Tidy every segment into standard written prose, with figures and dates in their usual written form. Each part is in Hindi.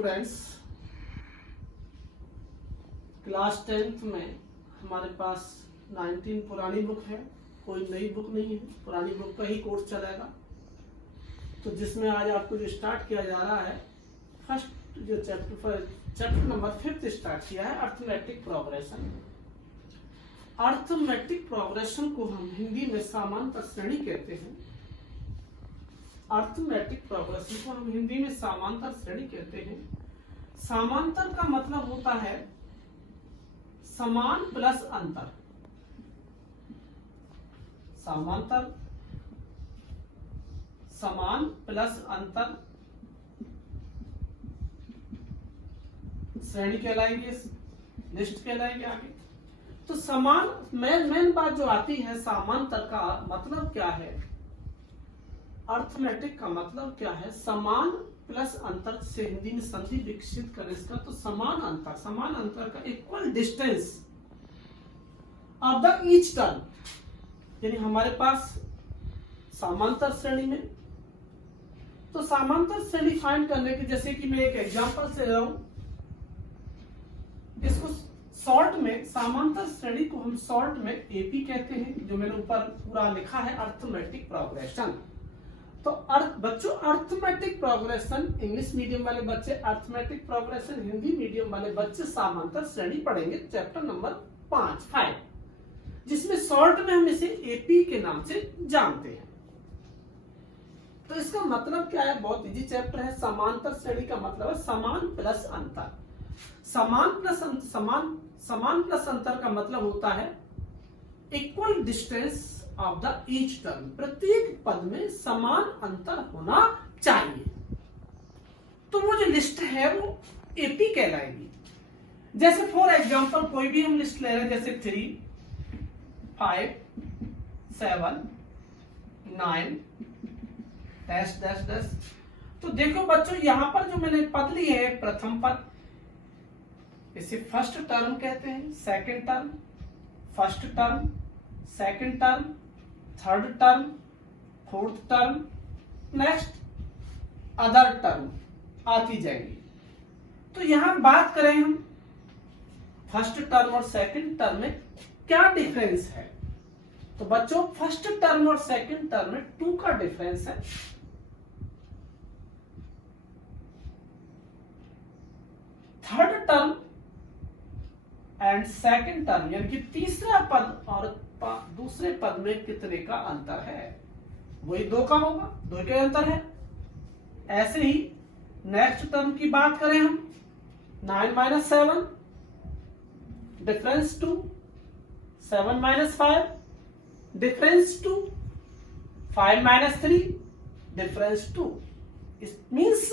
फ्रेंड्स, क्लास 10th में हमारे पास 19 पुरानी बुक है, कोई नई बुक नहीं है। पुरानी बुक का ही कोर्स चलेगा। तो जिसमें आज आपको जो स्टार्ट किया जा रहा है, फर्स्ट जो चैप्टर नंबर 5 स्टार्ट किया है, अर्थमेटिक प्रोग्रेशन। अर्थमेटिक प्रोग्रेशन को हम हिंदी में समांतर श्रेणी कहते हैं। अर्थमेटिक प्रोग्रेशन को हम हिंदी में समांतर श्रेणी कहते हैं। समांतर का मतलब होता है समान प्लस अंतर। समांतर समान प्लस अंतर श्रेणी कहलाएगी, लिस्ट कहलाएगी आगे। तो समान मेन बात जो आती है, समांतर का मतलब क्या है, अर्थमेटिक का मतलब क्या है, समान प्लस अंतर से हिंदी में संधि विकसित करें इसका। तो समान अंतर का equal distance of the each term, यानी हमारे पास समांतर श्रेणी में, तो समांतर श्रेणी फाइंड करने के, जैसे कि मैं एक एग्जांपल से ले रहा हूं, इसको शॉर्ट में, समांतर श्रेणी को हम शॉर्ट में एपी कहते हैं, जो मैंने ऊपर पूरा लिखा है, अर्थमेटिक प्रोग्रेशन। तो बच्चों, अर्थमेटिक प्रोग्रेशन, इंग्लिश मीडियम वाले बच्चे अर्थमेटिक प्रोग्रेशन, हिंदी मीडियम वाले बच्चे समांतर श्रेणी पढ़ेंगे, चैप्टर नंबर 5, जिसमें शॉर्ट में हम इसे एपी के नाम से जानते हैं। तो इसका मतलब क्या है, बहुत इजी चैप्टर है। समांतर श्रेणी का मतलब है समान प्लस अंतर। समान प्लस अंतर का मतलब होता है equal distance of the each term. प्रत्येक पद में समान अंतर होना चाहिए। तो वो जो लिस्ट है वो एपी कहलाएगी। जैसे फॉर एग्जांपल कोई भी हम लिस्ट ले रहे हैं, जैसे 3, 5, 7, 9 डैश डैश डैश। तो देखो बच्चों, यहां पर जो मैंने पद लिए है, प्रथम पद, इसे फर्स्ट टर्म कहते हैं, second term, first term, second term, third term, fourth term, next other term आती जाएगी। तो यहां बात करें हम फर्स्ट टर्म और सेकंड टर्म में क्या डिफरेंस है, तो बच्चों फर्स्ट टर्म और सेकंड टर्म में 2 का डिफरेंस है। Third term and second term, यानी कि तीसरा पद और दूसरे पद में कितने का अंतर है, वही 2 का होगा, 2 के अंतर है। ऐसे ही नेक्स्ट टर्म की बात करें हम, 9 - 7 difference 2, 7 - 5 difference 2, 5 - 3 difference 2। It means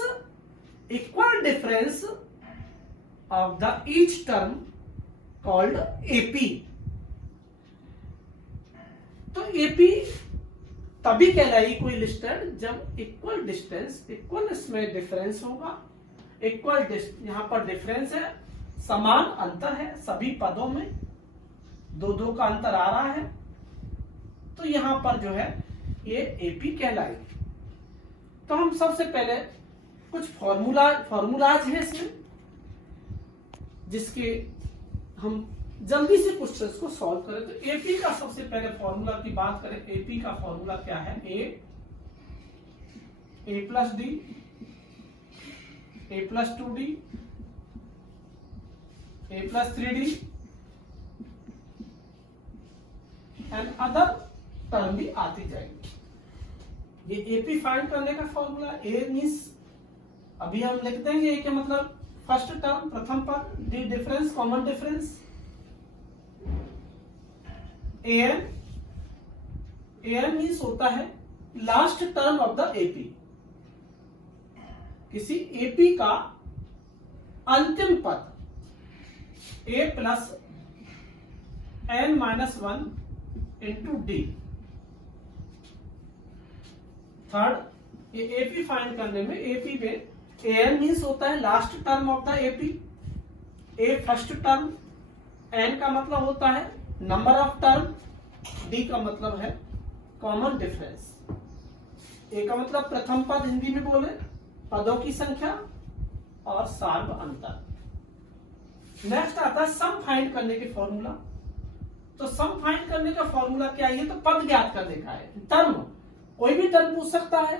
equal difference of the each term called AP। तो AP तभी कहलाएगी कोई लिस्टेड जब इक्वल डिस्टेंस, इक्वल इसमें डिफरेंस होगा, इक्वल यहां पर डिफरेंस है, समान अंतर है, सभी पदों में 2 का अंतर आ रहा है, तो यहां पर जो है ये AP कहलाएगी। तो हम सबसे पहले कुछ फॉर्मूलाज है इसमें, जिसके हम जल्दी से क्वेश्चंस को सॉल्व करें। तो एपी का सबसे पहले फॉर्मूला की बात करें, एपी का फॉर्मूला क्या है, A plus D, A plus 2d, A plus 3d and other term भी आती जाएगी। ये एपी फाइंड करने का फॉर्मूला। ए मीन्स, अभी हम लिख देंगे ए के मतलब फर्स्ट टर्म, प्रथम पद, D difference, common difference, N means होता है last term of the AP. किसी एपी का अंतिम पद, A plus n-1 into D. Third, ये एपी फाइंड करने में, एपी में एन मीन्स होता है last term of the AP, A first term, N का मतलब होता है नंबर ऑफ टर्म, डी का मतलब है कॉमन डिफरेंस। ए का मतलब प्रथम पद हिंदी में बोले, पदों की संख्या, और सार्व अंतर। नेक्स्ट आता है सम फाइंड करने के फॉर्मूला। तो सम फाइंड करने का फॉर्मूला क्या है? तो पद ज्ञात करने का है। टर्म, कोई भी टर्म पूछ सकता है,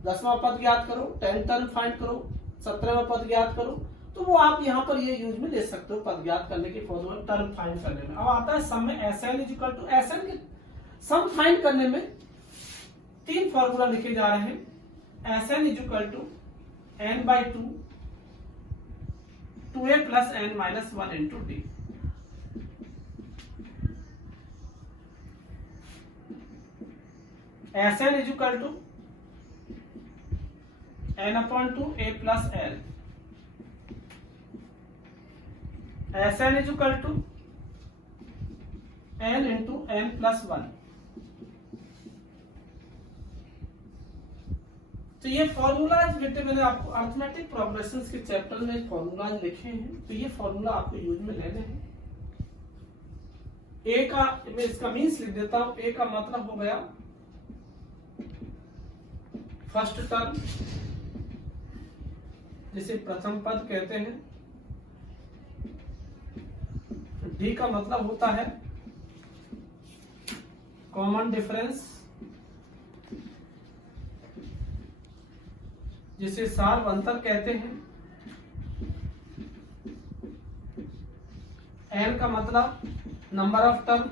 10वां पद ज्ञात करो, 10 टर्म फाइंड करो, 17वां पद ज्ञात करो, तो वो आप यहाँ पर ये यूज में ले सकते हो पद ज्ञात करने के फॉर्मूला टर्म फाइंड करने में। अब आता है सम में Sn is equal to Sn के सम फाइंड करने में 3 फॉर्मूला लिखे जा रहे हैं। Sn is equal to n/2 2a plus n minus 1 into D. Sn is equal to n/2 a plus l। Sn is equal to n into n plus 1। तो ये फॉर्मूलाज बेटे मैंने आपको अर्थमेटिक प्रोग्रेशंस के चैप्टर में फॉर्मूलाज लिखे हैं, तो ये फॉर्मूला आपको यूज में लेने हैं। ए का मैं इसका मीन्स लिख देता हूं। ए का मतलब हो गया फर्स्ट टर्म, जिसे प्रथम पद कहते हैं। डी का मतलब होता है कॉमन डिफरेंस, जिसे सार्व अंतर कहते हैं। एन का मतलब number of term,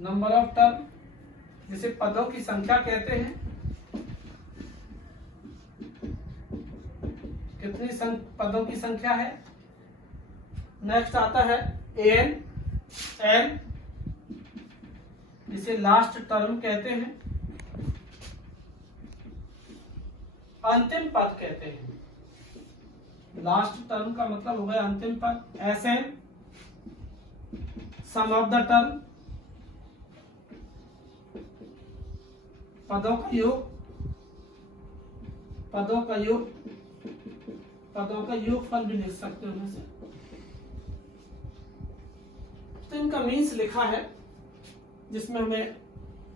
number of term जिसे पदों की संख्या कहते हैं। कितनी पदों की संख्या है। नेक्स्ट आता है एन, एन जिसे लास्ट टर्म कहते हैं, अंतिम पद कहते हैं। लास्ट टर्म का मतलब हो गया अंतिम पद। Sn sum of the term, पदों का योग, पदों का योग, पदों का योगफल भी लिख सकते हो वैसे। तो इनका मीन्स लिखा है, जिसमें हमें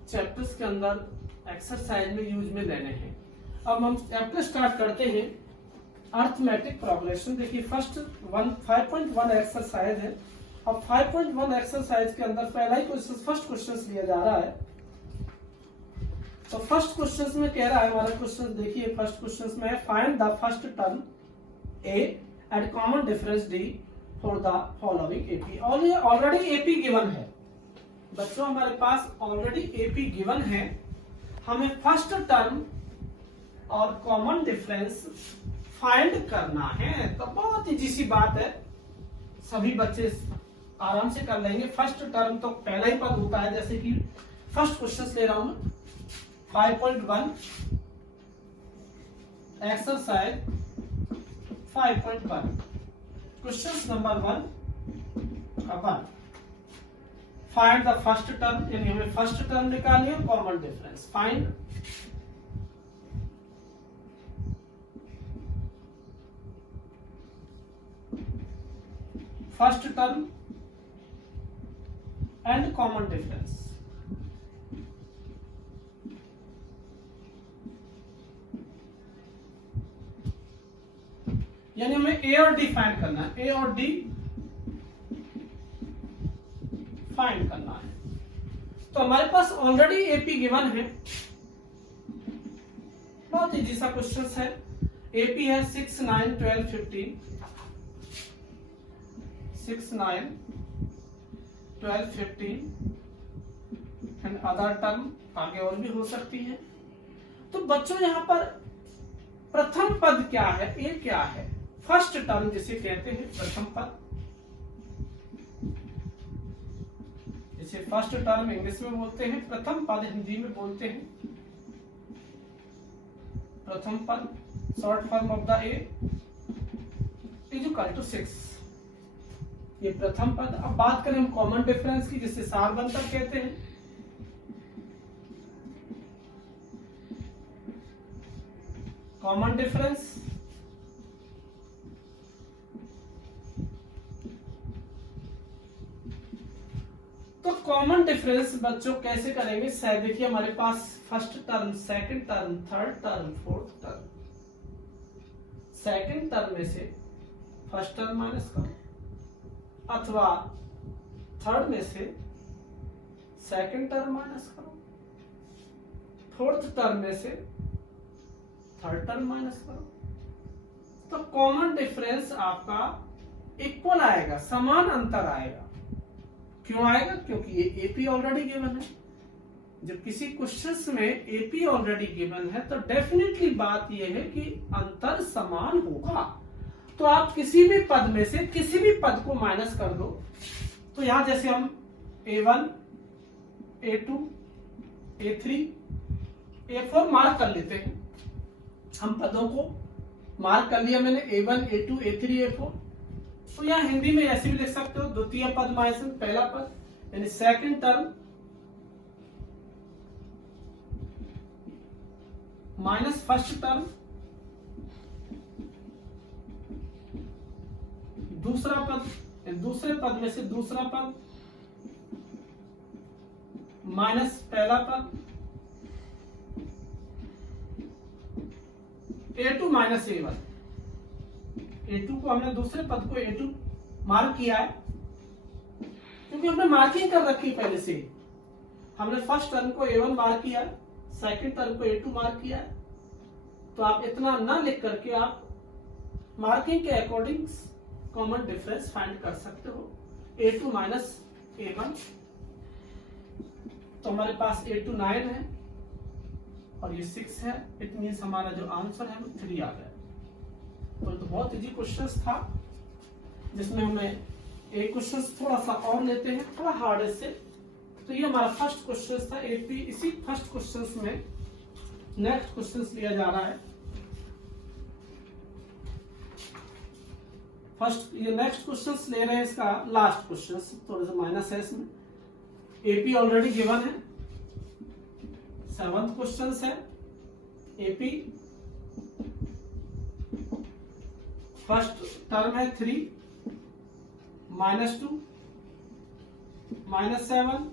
चैप्टर्स के अंदर एक्सरसाइज में यूज में लेने हैं। अब हम चैप्टर स्टार्ट करते हैं अर्थमेटिक प्रोग्रेशन। देखिए फर्स्ट 5.1 एक्सरसाइज है। अब 5.1 एक्सरसाइज के अंदर पहला ही क्वेश्चन, फर्स्ट क्वेश्चन लिया जा रहा है। तो फर्स्ट क्वेश्चन में कह रहा है हमारा क्वेश्चन, देखिए फर्स्ट क्वेश्चन में है find the first term A and common difference D for the following AP. और ये ऑलरेडी एपी गिवन है बच्चों, हमारे पास ऑलरेडी एपी गिवन है। हमें फर्स्ट टर्म और कॉमन डिफरेंस फाइंड करना है। तो बहुत इजी सी बात है, सभी बच्चे आराम से कर लेंगे। फर्स्ट टर्म तो पहला ही पद होता है, जैसे कि फर्स्ट क्वेश्चन ले रहा हूं मैं 5.1 exercise 5.1 question number 1 find the first term, यानी हमें फर्स्ट टर्म निकालनी है, common difference. Find first term and common difference. यानी हमें ए और डी फाइंड करना है, ए और डी फाइंड करना है। तो हमारे पास ऑलरेडी एपी गिवन है, बहुत इजी सा क्वेश्चन है। एपी है 6, 9, 12, 15, 6, 9, 12, 15 एंड अदर टर्म आगे और भी हो सकती है। तो बच्चों यहाँ पर प्रथम पद क्या है, ए क्या है? फर्स्ट टर्म जिसे कहते हैं प्रथम पद, जिसे फर्स्ट टर्म इंग्लिश में बोलते हैं, प्रथम पद हिंदी में बोलते हैं प्रथम पद। Short form of the A is equal to 6, ये प्रथम पद। अब बात करें हम कॉमन डिफरेंस की, जिसे सार्व अंतर कहते हैं। कॉमन डिफरेंस तो कॉमन डिफरेंस बच्चों कैसे करेंगे? देखिए हमारे पास first term, second term, third term, fourth term. Second term में से फर्स्ट टर्म माइनस करो अथवा थर्ड में से सेकंड टर्म माइनस करो, फोर्थ टर्म में से थर्ड टर्म माइनस करो। तो कॉमन डिफरेंस आपका इक्वल आएगा, समान अंतर आएगा। क्यों आएगा? क्योंकि ये एपी ऑलरेडी गिवन है। जब किसी क्वेश्चंस में एपी ऑलरेडी गिवन है तो डेफिनेटली बात यह है कि अंतर समान होगा। तो आप किसी भी पद में से किसी भी पद को माइनस कर दो। तो यहां जैसे हम A1, A2, A3, A4 mark कर लेते हैं। हम पदों को मार्क कर लिया मैंने, A1, A2, A3, A4। तो यहां हिंदी में ऐसे भी लिख सकते हो, द्वितीय पद माइनस पहला पद, यानी second term minus first term, दूसरा पद, दूसरे पद में से दूसरा पद माइनस पहला पद, A2 माइनस A1। A2 को हमने दूसरे पद को A2 मार्क किया है क्योंकि हमने मार्किंग कर रखी पहले से। हमने फर्स्ट टर्म को A1 मार्क किया है, सेकंड टर्म को A2 मार्क किया है। तो आप इतना ना लिख करके आप मार्किंग के अकॉर्डिंग कॉमन डिफरेंस फाइंड कर सकते हो। A2 माइनस A1, तो हमारे पास A2 9 है और ये 6 है। इट मीन्स हमारा जो आंसर है वो 3 आ गया। तो बहुत इजी क्वेश्चन था, जिसमें हमें एक क्वेश्चन थोड़ा सा और लेते हैं, थोड़ा हार्ड इससे। तो ये हमारा फर्स्ट क्वेश्चन था एपी। इसी फर्स्ट क्वेश्चन में नेक्स्ट क्वेश्चन लिया जा रहा है। फर्स्ट ये नेक्स्ट क्वेश्चन ले रहे हैं, इसका लास्ट क्वेश्चन थोड़ा सा माइनस है इसमें। एपी ऑलरेडी गिवन है, 7th क्वेश्चन है। एपी फर्स्ट टर्म है 3, -2, -7,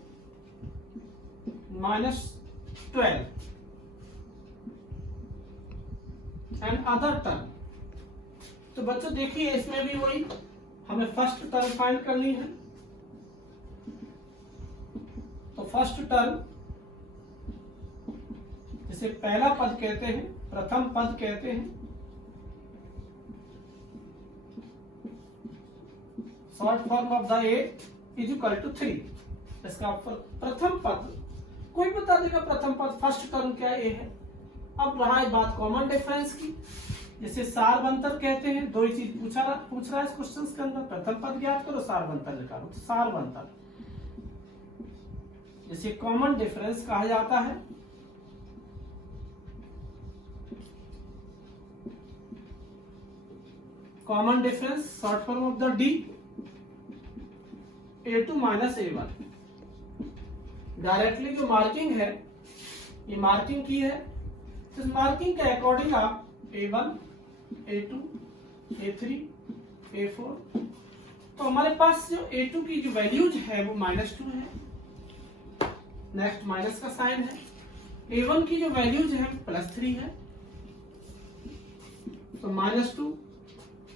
-12 एंड अदर टर्म। तो बच्चों देखिए इसमें भी वही हमें फर्स्ट टर्म फाइंड करनी है। तो फर्स्ट टर्म जिसे पहला पद कहते हैं, प्रथम पद कहते हैं, short form of the A is equal to 3। इसका प्रथम पद कोई बता देगा, प्रथम पद फर्स्ट टर्म क्या ए है। अब रहा है बात कॉमन डिफरेंस की, जैसे सारवंतर कहते हैं। दो ही चीज पूछ रहा है इस क्वेश्चन के अंदर, प्रथम पद ज्ञात करो, सारवंतर निकालो। तो सारवंतर जिसे कॉमन डिफरेंस कहा जाता है। Common difference short form of the D, A2 minus A1। Directly जो मार्किंग है, ये मार्किंग की है, तो इस मार्किंग के अकॉर्डिंग आप A1, A2, A3, A4। तो हमारे पास जो A2 की जो वैल्यूज है वो -2 है, नेक्स्ट माइनस का साइन है। A1 की जो वैल्यूज है +3 है, तो -2।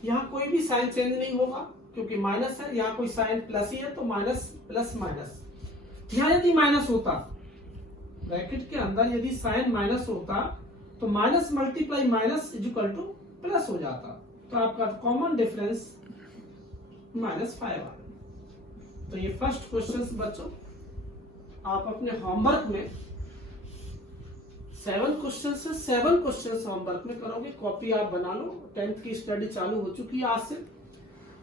यहाँ कोई भी साइन चेंज नहीं होगा क्योंकि माइनस है, यहाँ कोई साइन प्लस ही है, तो माइनस प्लस माइनस। यहाँ यदि माइनस होता, ब्रैकेट के अंदर यदि साइन माइनस होता तो minus multiply minus is equal two plus हो जाता। तो आपका कॉमन डिफरेंस -5 आ गया। तो ये फर्स्ट क्वेश्चन बच्चों आप अपने होमवर्क में 7 क्वेश्चन होमवर्क में करोगे। कॉपी आप बना लो, 10th की स्टडी चालू हो चुकी है आज से।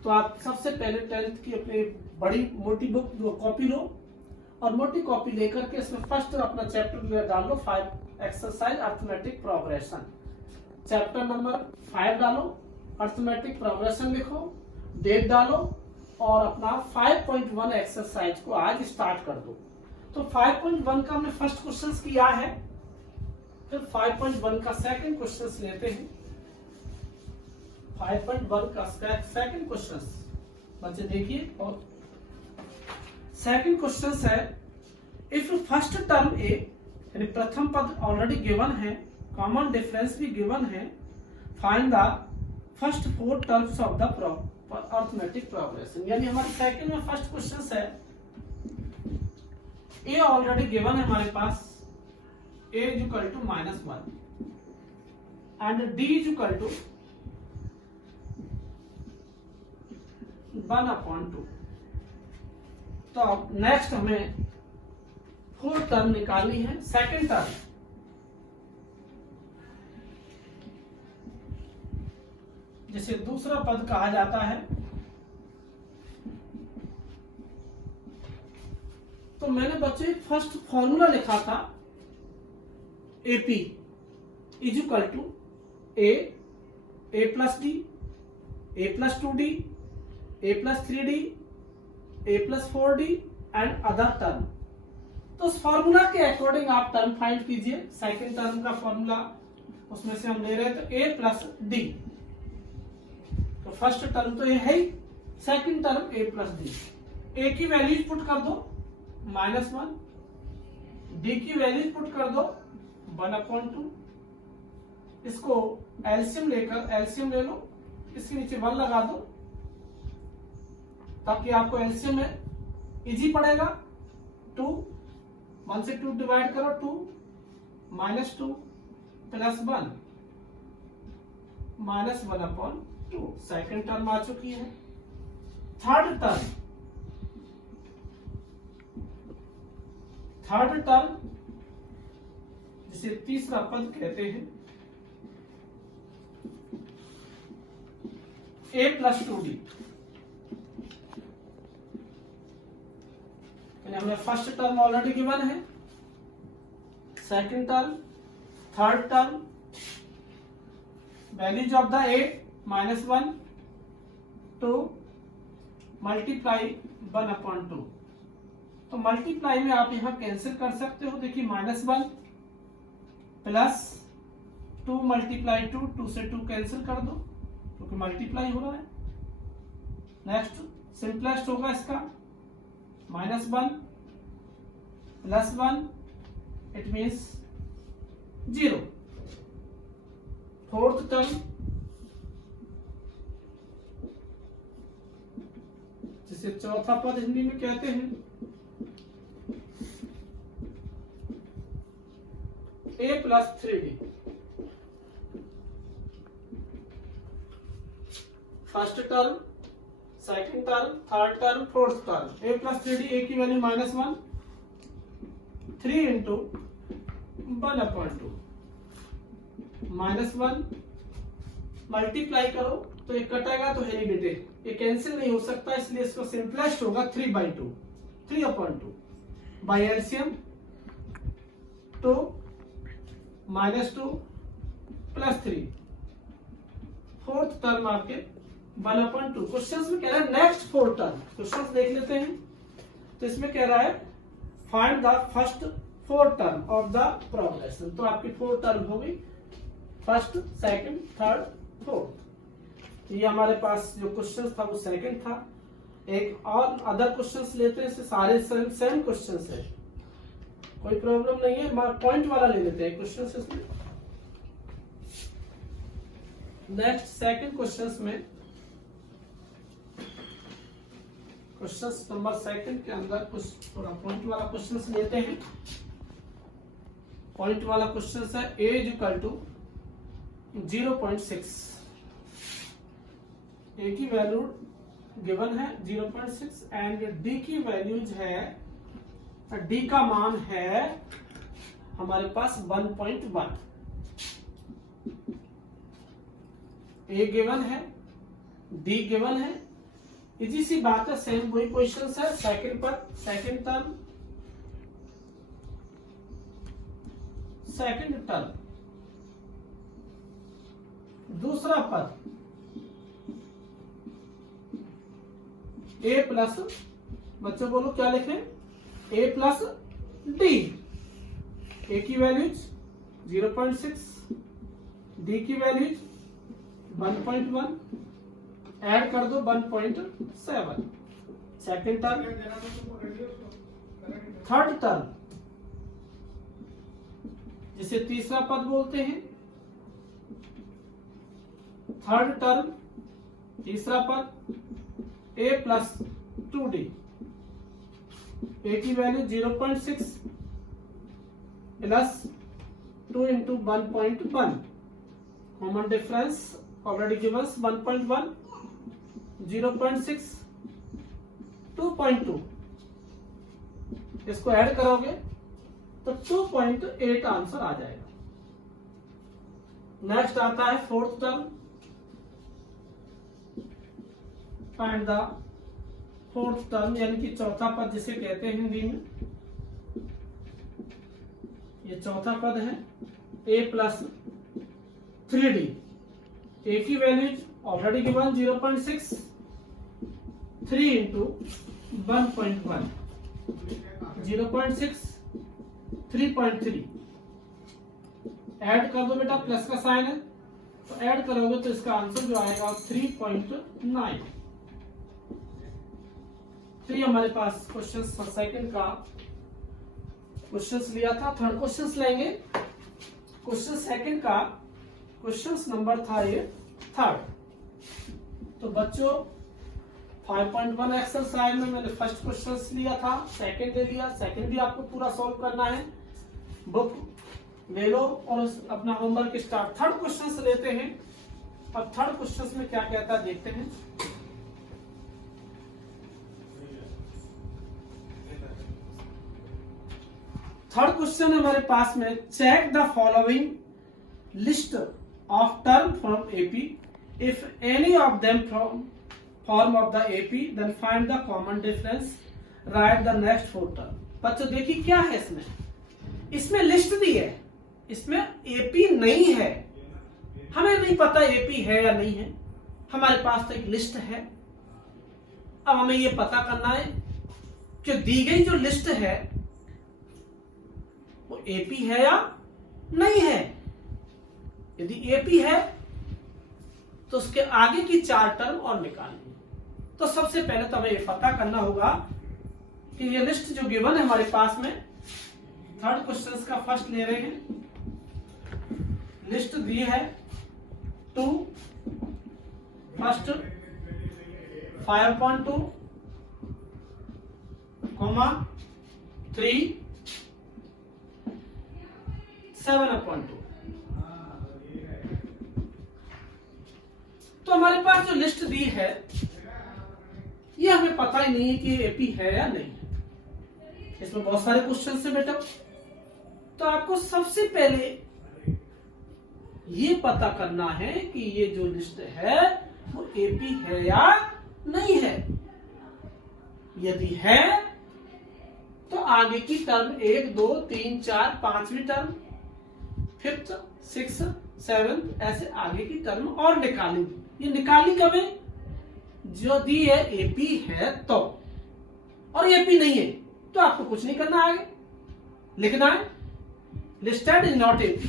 तो आप सबसे पहले 10th की अपनी बड़ी मोटी बुक कॉपी लो और मोटी कॉपी लेकर के इसमें फर्स्ट अपना चैप्टर डाल लो 5 exercise arithmetic progression. Chapter number 5 डालो, अर्थमेटिक प्रोग्रेशन लिखो, डेट डालो और अपना 5.1 एक्सरसाइज को आज स्टार्ट कर दो। तो 5.1 का हमने फर्स्ट क्वेश्चन किया है, फिर 5.1 का सेकंड क्वेश्चन लेते हैं। 5.1 का सेकंड क्वेश्चन बच्चे देखिए, और सेकंड क्वेश्चन है इफ फर्स्ट टर्म ए यानी प्रथम पद ऑलरेडी गिवन है, कॉमन डिफरेंस भी गिवन है, find the first 4 terms of the arithmetic progression. यानी हमारे सेकंड में फर्स्ट क्वेश्चन है, ए ऑलरेडी गिवन है हमारे पास, a इज इक्वल टू -1 and d is equal to 1/2। तो अब नेक्स्ट हमें 4 टर्म निकालनी है। सेकंड टर्म जिसे दूसरा पद कहा जाता है, तो मैंने बच्चे फर्स्ट फॉर्मूला लिखा था, AP is equal to a plus D, a plus 2d, a plus 3d, a plus 4d and other term. तो उस फॉर्मूला के अकॉर्डिंग आप टर्म फाइंड कीजिए। सेकंड टर्म का फॉर्मूला उसमें से हम ले रहे थे a प्लस डी, तो फर्स्ट टर्म तो ये है ही, second term a plus D. a की वैल्यू पुट कर दो -1, d की वैल्यू पुट कर दो 1/2। इसको एलसीएम लेकर एलसीएम ले लो, इसके नीचे 1 लगा दो ताकि आपको एलसीएम में इजी पड़ेगा। 2 1 से 2 डिवाइड करो, 2 -2 प्लस 1 -1/2। सेकंड टर्म आ चुकी है। थर्ड टर्म जिसे तीसरा पद कहते हैं, a प्लस 2d। हमें फर्स्ट टर्म ऑलरेडी गिवन है, second term, third term, values of the a -1 to multiply 1/2। तो मल्टीप्लाई में आप यहां कैंसिल कर सकते हो। देखिए -1 प्लस 2 मल्टीप्लाई 2, 2 से 2 कैंसिल कर दो क्योंकि मल्टीप्लाई हो रहा है। नेक्स्ट सिंपलेस्ट होगा इसका, -1 plus 1 it means 0। Fourth term जिसे चौथा पद हिंदी में कहते हैं, a plus 3d। First term, second term, third term, fourth term, a plus 3d। a की वैल्यू -1, 3 इंटू 1/2 -1 मल्टीप्लाई करो तो ये कटेगा तो है नहीं बेटे, ये कैंसिल नहीं हो सकता, इसलिए इसको सिंपलेस्ट होगा 3/2, 3/2 बाई एलसीएम। तो -2 प्लस 3, फोर्थ टर्म आपके 1/2। क्वेश्चन में कह रहा है नेक्स्ट 4 टर्म। क्वेश्चन देख लेते हैं। तो इसमें कह रहा है find the first 4 term of the progression. तो आपकी 4 टर्म हो गई, फर्स्ट, सेकंड, थर्ड, फोर्थ। ये हमारे पास जो क्वेश्चन था वो सेकंड था। एक और अदर क्वेश्चंस लेते हैं, सारे सेम क्वेश्चंस है, कोई प्रॉब्लम नहीं है। पॉइंट वाला ले लेते हैं क्वेश्चंस इसमें। नेक्स्ट सेकंड क्वेश्चंस में, क्वेश्चंस नंबर सेकंड के अंदर कुछ थोड़ा पॉइंट वाला क्वेश्चंस लेते हैं। पॉइंट वाला क्वेश्चंस है a is equal to 0.6। a की वैल्यू गिवन है 0.6 एंड d की वैल्यूज है, d का मान है हमारे पास 1.1। a गिवन है, d गिवन है, इजी सी बात है, सेम वही क्वेश्चन है। सेकंड पर सेकंड टर्म, सेकंड टर्म, दूसरा पद a प्लस, बच्चों बोलो क्या लिखें, a प्लस d। a की वैल्यूज 0.6, d की वैल्यूज 1.1, ऐड कर दो 1.7। सेकंड टर्म, थर्ड टर्म जिसे तीसरा पद बोलते हैं। थर्ड टर्म, तीसरा पद a प्लस 2d, a की value 0.6 plus 2 into 1.1, common difference already given 1.1, 0.6, 2.2, इसको ऐड करोगे तो 2.8 आंसर आ जाएगा। नेक्स्ट आता है fourth term, find the fourth term यानी कि चौथा पद जिसे कहते हैं हिंदी में, ये चौथा पद है a प्लस 3d, a की value already given 0.6, 3 into 1.1, 0.6, 3.3, add कर दो बेटा, प्लस का साइन है तो ऐड करोगे तो इसका आंसर जो आएगा 3.9। तो ये हमारे पास क्वेश्चन सेकंड का क्वेश्चंस लिया था। थर्ड क्वेश्चंस लेंगे। क्वेश्चन सेकंड का क्वेश्चंस नंबर था ये थर्ड। तो बच्चों 5.1 एक्सरसाइज में मैंने फर्स्ट क्वेश्चंस लिया था, सेकंड ले लिया, सेकंड भी आपको पूरा सॉल्व करना है। बुक ले लो और अपना होमवर्क स्टार्ट। थर्ड क्वेश्चंस लेते हैं। अब थर्ड क्वेश्चंस में क्या कहता है देखते हैं। थर्ड क्वेश्चन हमारे पास में, check the following list of term from AP, if any of them from form of the AP then find the common difference, write the next 4 term. बच्चों देखिए क्या है इसमें लिस्ट दी है, इसमें एपी नहीं है, हमें नहीं पता एपी है या नहीं है, हमारे पास तो एक लिस्ट है। अब हमें ये पता करना है कि दी गई जो लिस्ट है वो एपी है या नहीं है। यदि एपी है तो उसके आगे की 4 टर्म और निकालनी। तो सबसे पहले तो हमें ये पता करना होगा कि ये लिस्ट जो गिवन है हमारे पास में, थर्ड क्वेश्चन का फर्स्ट ले रहे हैं, लिस्ट दी है 2, फर्स्ट 5.2, 3, 7.2। तो हमारे पास जो लिस्ट दी है ये हमें पता ही नहीं है कि एपी है या नहीं है। इसमें बहुत सारे क्वेश्चन है बेटा। तो आपको सबसे पहले ये पता करना है कि ये जो लिस्ट है वो एपी है या नहीं है। यदि है तो आगे की टर्म 1, 2, 3, 4, 5वीं टर्म, 5th, 6th, 7th ऐसे आगे की टर्म और निकाली। ये निकाली कब है? जो दी है एपी है तो, और एपी नहीं है तो आपको कुछ नहीं करना, आगे लिखना है लिस्टेड इज नॉट एपी।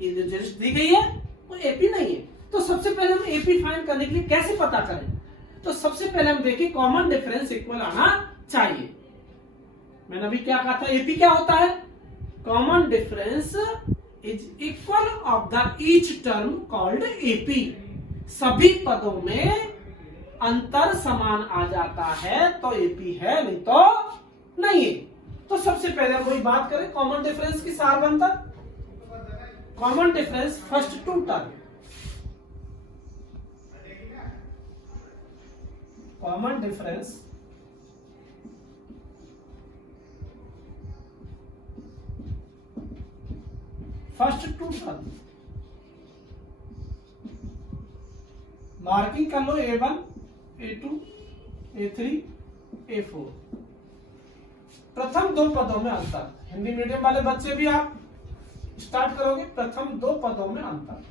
ये जो लिस्ट दी गई है वो एपी नहीं है। तो सबसे पहले हम एपी फाइंड करने के लिए कैसे पता करें? तो सबसे पहले हम देखें कॉमन डिफरेंस इक्वल आना चाहिए। मैंने अभी क्या कहा था, एपी क्या होता है? Common difference is equal of the each term called AP. सभी पदों में अंतर समान आ जाता है तो एपी है, नहीं तो नहीं है। तो सबसे पहले हम वही बात करें कॉमन डिफरेंस की सार अंतर। Common difference first 2 term, common difference first 2 term. Marking कर लो A1, A2, A3, A4। प्रथम 2 पदों में अंतर। हिंदी मीडियम वाले बच्चे भी आप स्टार्ट करोगे, प्रथम 2 पदों में अंतर,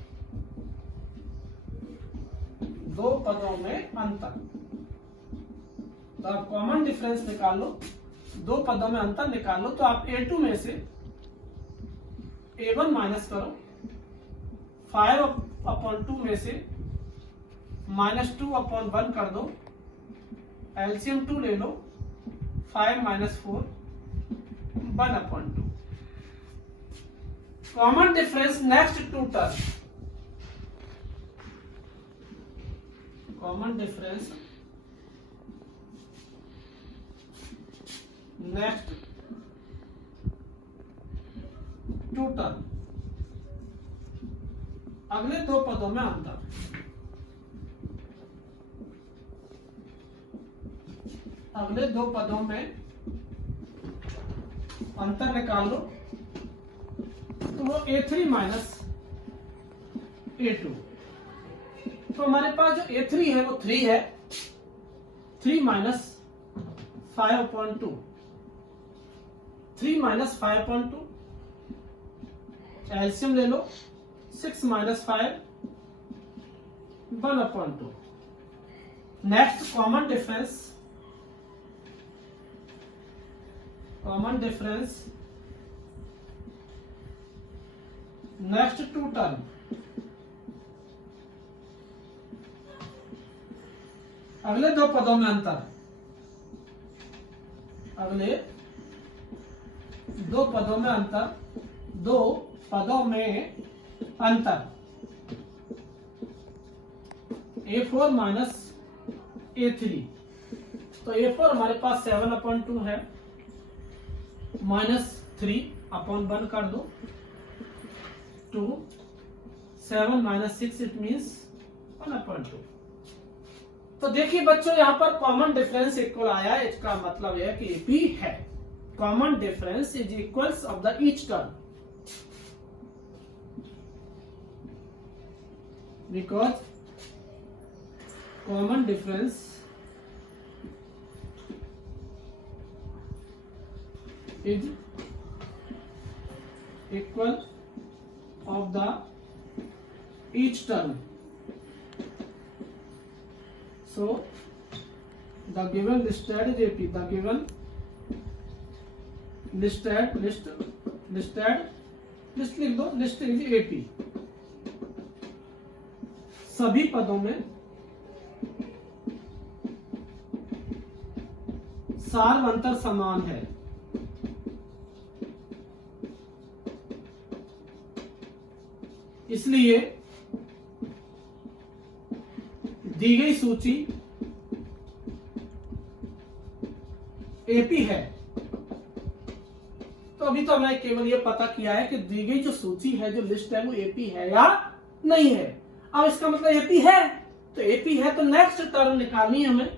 2 पदों में अंतर। तो आप कॉमन डिफरेंस निकाल लो, 2 पदों में अंतर निकाल लो। तो आप A2 में से A1 माइनस करो, 5/2 में से -2/1 कर दो, एलसीएम 2 ले लो, 5 - 4 1/2। Common difference next two term, common difference next two term, अगले दो पदों में अंतर, अगले दो पदों में अंतर निकाल लो। तो वो A3 माइनस A2, तो हमारे पास जो A3 है वो 3 है, 3 माइनस 5/2, 3 माइनस 5/2, एलसीएम ले लो, 6 minus 5 1/2। Next common difference, common difference next two term, अगले दो पदों में अंतर, अगले दो पदों में अंतर, दो पदों में अंतर, A4 माइनस A3, तो A4 हमारे पास 7/2 है, माइनस 3/1 कर दो, 2, 7 माइनस 6 इट मीन्स 1/2। तो देखिए बच्चों यहां पर कॉमन डिफरेंस इक्वल आया, इसका मतलब है कि AP है, common difference is equals of the each term, because common difference is equal of the each term. So the given listed is AP, the given listed list लिख दो, लिस्ट इज AP, सभी पदों में सार अंतर समान है, इसलिए दी गई सूची AP है। तो अभी तो हमने केवल ये पता किया है कि दी गई जो सूची है, जो लिस्ट है, वो AP है या नहीं है। अब इसका मतलब AP है, तो AP है तो नेक्स्ट टर्म निकालनी है हमें।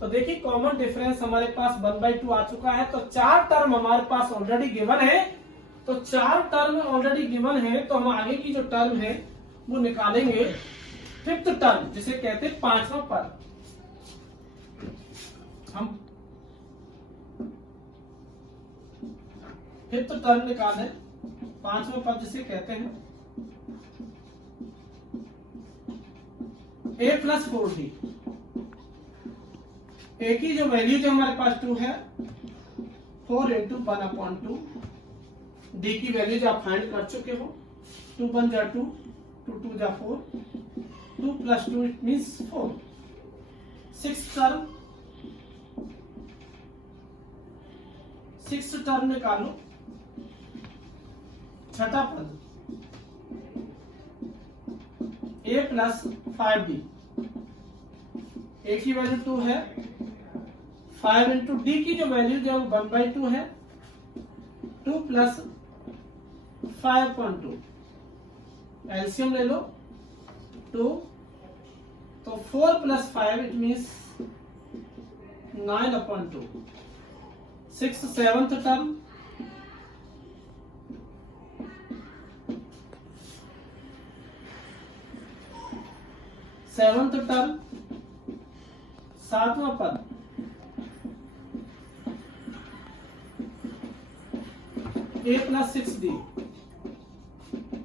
तो देखिए कॉमन डिफरेंस हमारे पास 1/2 आ चुका है, तो 4 टर्म हमारे पास ऑलरेडी गिवन है, तो 4 टर्म ऑलरेडी गिवन है, तो हम आगे की जो टर्म है वो निकालेंगे फिफ्थ टर्म, जिसे कहते हैं 5वां पद। हम फिफ्थ टर्म निकालें, 5वां पद जिसे कहते हैं A प्लस 4D। A की जो वैल्यू जो हमारे पास 2 है, 4 × 1/2, D की वैल्यू जो आप फाइंड कर चुके हो, 2 × 1 = 2, 2 × 2 = 4, 2 + 2 इट मीन्स 4। 6th टर्म निकालो, छठा पद A प्लस 5D। A की वैल्यू 2 है, 5 × D की जो वैल्यू जो 1/2 है, 2 + 5/2, एलसीएम ले लो 2, तो 4 + 5 it means 9/2। 7th term seventh term 7वां पद A + 6D।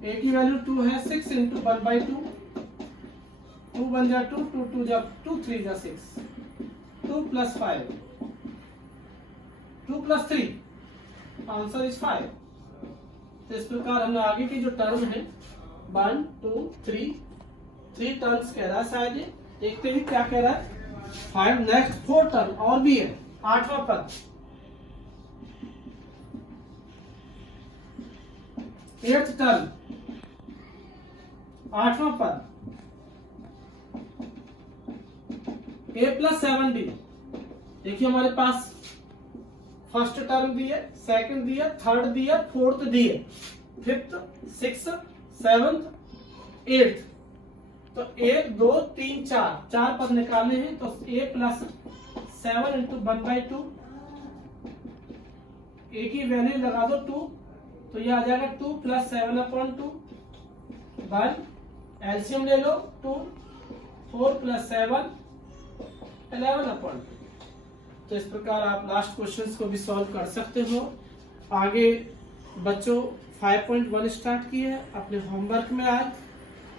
A की वैल्यू 2 है, 6 × 1/2, 2 × 1 = 2, 2 × 2 = 2, 3 × 6, 2 + 5, 2 + 3, आंसर इज 5। तो इस प्रकार हमने आगे की जो टर्म है 1 2 3 टर्म्स कह रहा है शायद, ये देखते हैं क्या कह रहा है। 5 नेक्स्ट 4 टर्म और भी है, 8वां पद 8th टर्म, 8वां पद a प्लस 7d। देखिए हमारे पास फर्स्ट टर्म दी है, सेकंड दी है, थर्ड दी है, फोर्थ दी है, फिफ्थ, सिक्स, सेवंथ, एट्थ। तो 1 2 3 4 पद निकालने हैं। तो a प्लस 7 इंटू 1/2, a की वैल्यू लगा दो 2, तो ये आ जाएगा 2 प्लस 7/2 1। एलसीएम ले लो 2, 4 प्लस 7 11/2। तो इस प्रकार आप लास्ट क्वेश्चंस को भी सॉल्व कर सकते हो। आगे बच्चों 5.1 स्टार्ट किए हैं, अपने होमवर्क में आए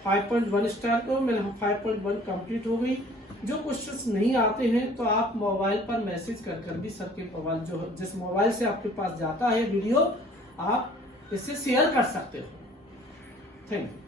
5.1 स्टार्ट करो। मेरे 5.1 कंप्लीट हो गई। जो क्वेश्चंस नहीं आते हैं तो आप मोबाइल पर मैसेज कर कर भी सबके मोबाइल, जो जिस मोबाइल से आपके पास जाता है वीडियो, आप इससे शेयर कर सकते हो। Thank you.